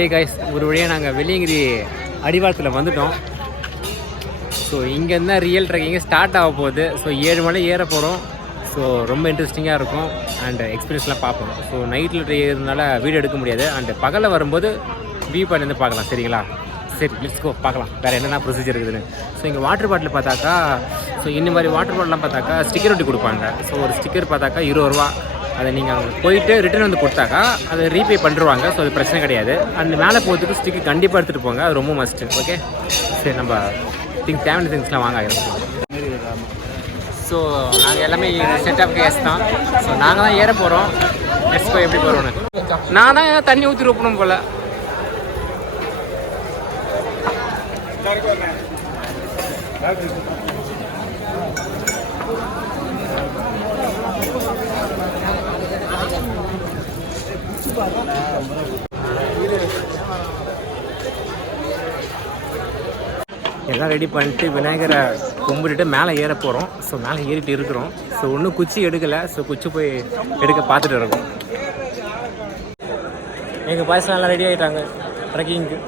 ஏய் கைஸ், ஒரு வழியாக நாங்கள் வெள்ளியங்கிரி அடிவாரத்தில் வந்துட்டோம். ஸோ இங்கேருந்து தான் ரியல் ட்ரெக்கிங் ஸ்டார்ட் ஆக போகுது. ஸோ 7 மலை ஏற போகிறோம். ஸோ ரொம்ப இன்ட்ரெஸ்டிங்காக இருக்கும் அண்ட் எக்ஸ்பீரியன்ஸ்லாம் பார்ப்போம். ஸோ நைட்டில் ஏறதுனால வீடியோ எடுக்க முடியாது. அண்ட் பகலில் வரும்போது வியூ பாயிண்ட் பார்க்கலாம். சரிங்களா? சரி, லெட்ஸ் கோ பார்க்கலாம் வேறு என்னென்ன ப்ரொசீஜர் இருக்குதுன்னு. ஸோ இங்கே வாட்டர் பாட்டில் பார்த்தாக்கா, ஸோ இந்த மாதிரி வாட்டர் பாட்டிலாம் பார்த்தாக்கா ஸ்டிக்கர் ஒட்டி கொடுப்பாங்க. ஸோ ஒரு ஸ்டிக்கர் பார்த்தாக்கா 20 ரூபா. அதை நீங்கள் அங்கே போயிட்டு ரிட்டர்ன் வந்து கொடுத்தாக்கா அதை ரீபே பண்ணிடுவாங்க. ஸோ அது பிரச்சனை கிடையாது. அந்த மேலே போகிறதுக்கு ஸ்டிக்கு கண்டிப்பாக எடுத்துகிட்டு போங்க. அது ரொம்ப மஸ்ட்டு. ஓகே, சரி, நம்ம தேவையான திங்ஸ்லாம் வாங்க ஆகிருக்கோம். ஸோ நாங்கள் எல்லாமே செட் ஆஃப் கேஸ் தான். ஸோ நாங்கள் தான் ஏற போகிறோம். நெக்ஸ்ட் போய் எப்படி போகிறோன்னு நான் தான் தண்ணி ஊற்றி ரொப்பணும் போல். எல்லாம் ரெடி பண்ணிட்டு விநாயகரை கும்பிட்டுட்டு மேலே ஏற போகிறோம். ஸோ மேலே ஏறிட்டு இருக்கிறோம். ஸோ ஒன்றும் குச்சி எடுக்கலை. ஸோ குச்சி போய் எடுக்க பார்த்துட்டு இருக்கோம். எங்கள் பாய்ஸ்லாம் எல்லாம் ரெடி ஆகிட்டாங்க ட்ரெக்கிங்க்கு.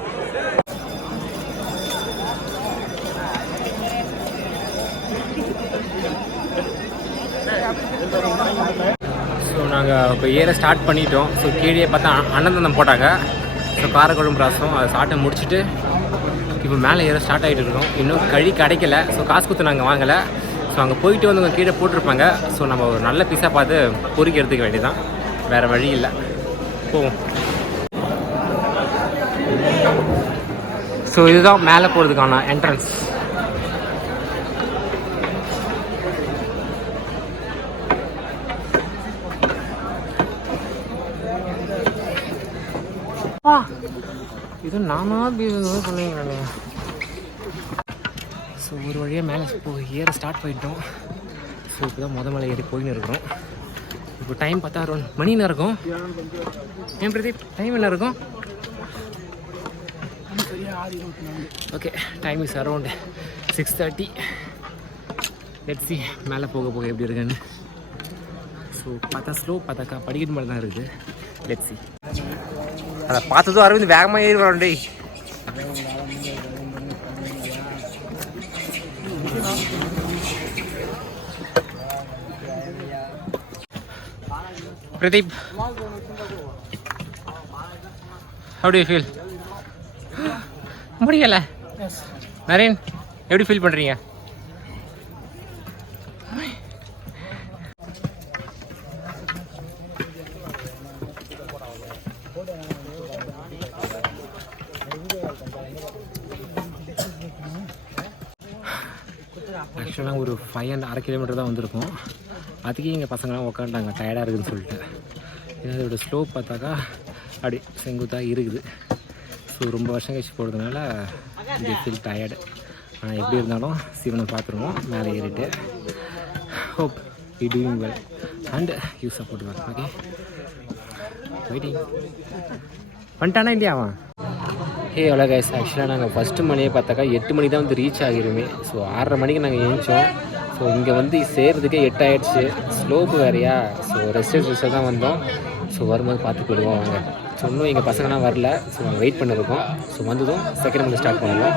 ஸோ நாங்கள் இப்போ ஏற ஸ்டார்ட் பண்ணிட்டோம். ஸோ கீழே பார்த்தா அன்னதானம் போட்டாங்க. ஸோ காரக்குழம்பு ரசம் அதை சாப்பிட்டு முடிச்சுட்டு இப்போ மேலே ஏற ஸ்டார்ட் ஆகிட்டு இருக்கோம். இன்னும் கிடைக்கல. ஸோ காசு கொடுத்து நாங்கள் வாங்கலை. ஸோ அங்கே போயிட்டு வந்து அவங்க கீழே போட்டிருப்பாங்க. ஸோ நம்ம ஒரு நல்ல பீஸாக பார்த்து பொறுக்கி எடுத்துக்க வேண்டியதான், வேறு வழி இல்லை. போவோம். ஸோ இதுதான் மேலே போகிறதுக்கான என்ட்ரன்ஸ். இது நானா பண்ணீங்க. ஸோ ஒரு வழியாக மேலே ஏற ஸ்டார்ட் பண்ணிட்டோம். ஸோ இப்போ தான் மலை ஏறி போயின்னு இருக்கிறோம். இப்போ டைம் பார்த்தா 1 மணி நேரம் இருக்கும். ஏன் பிரதீப், டைம் என்ன இருக்கும்? Okay, time is around 6:30. Let's see மேலே போக எப்படி இருக்குன்னு. ஸோ பார்த்தா ஸ்லோ, பார்த்தாக்கா படிக்கிற மாதிரி தான் இருக்குது. Let's see. அதை பார்த்ததும் அரவிந்த் வேகமாக ஏறி வரோம். டே Pradeep, how do you feel? முடியல. நரேன், எப்படி ஃபீல் பண்ணுறீங்க? ஆக்சுவலாக ஒரு 5.5 கிலோமீட்டர் தான் வந்திருக்கோம். அதுக்கே எங்கள் பசங்களாம் உட்காந்துட்டாங்க டயர்டாக இருக்குதுன்னு சொல்லிட்டு. ஏன்னா அதோட ஸ்லோ பார்த்தாக்கா அப்படி செங்குத்தாக இருக்குது. ஸோ ரொம்ப வருஷம் கழிச்சு போகிறதுனால இது ஃபீல் டயர்டு. ஆனால் எப்படி இருந்தாலும் சிவனை பார்த்துருவோம் மேலே ஏறிட்டு. Hope you doing well and you support well. Okay, waiting. பண்ணிட்டானா இல்லையா அவன்? எவ்வளோ கைஸ், ஆக்சுவலாக நாங்கள் ஃபஸ்ட்டு மணியே பார்த்தாக்கா 8 மணி தான் வந்து ரீச் ஆகிருமே. ஸோ 6:30 மணிக்கு நாங்கள் எழுந்தோம். ஸோ இங்கே வந்து சேர்றதுக்கே 8 ஆகிடுச்சு. ஸ்லோப்பு வேறையா. ஸோ ரெஸ்ட் தான் வந்தோம். ஸோ வரும்போது பார்த்து போயிடுவோம் வாங்க. ஸோ இன்னும் எங்கள் பசங்களாம் வரல. ஸோ நாங்கள் வெயிட் பண்ணிருக்கோம். ஸோ வந்ததும் செகண்ட் மணி ஸ்டார்ட் பண்ணுவோம்.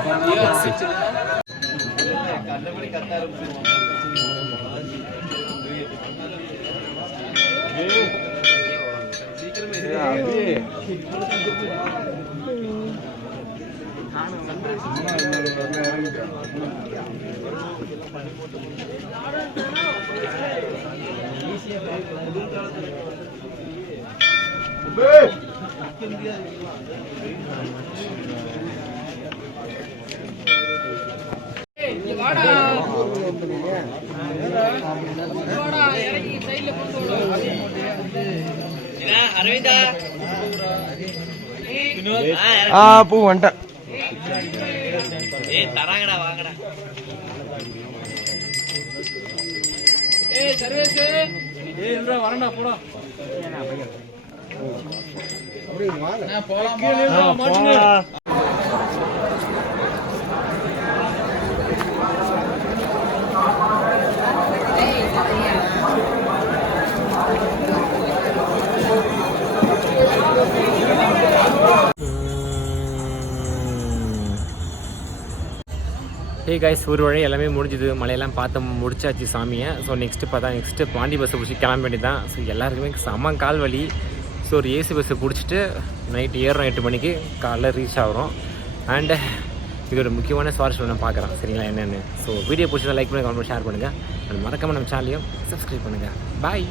பூ வந்துட்டேன். தராங்கடா, வாங்கடா. சர்வேஸ் வரண்டா போடா. போலாம். ஹே கைஸ், ஒரு வழி எல்லாமே முடிஞ்சுது. மலையெல்லாம் பார்த்து முடிச்சாச்சு சாமியை. ஸோ நெக்ஸ்ட்டு பாண்டி பஸ்ஸை பிடிச்சி கிளம்ப வேண்டியதான். ஸோ எல்லாருக்குமே செம்ம கால் வலி. ஸோ ஒரு ஏசி பஸ்ஸை பிடிச்சிட்டு நைட்டு ஏறுறோம், 8 மணிக்கு காலைல ரீச் ஆகிறோம். அண்டு இது ஒரு முக்கியமான சுவாரஸ்யம் நான் பார்க்குறேன், சரிங்களா என்னென்னு. ஸோ வீடியோ பிடிச்சதை லைக் பண்ணுங்கள், கமெண்ட் ஷேர் பண்ணுங்கள். அண்ட் மறக்காமல் நம்ம சேனலையும் சப்ஸ்கிரைப் பண்ணுங்கள். பாய்.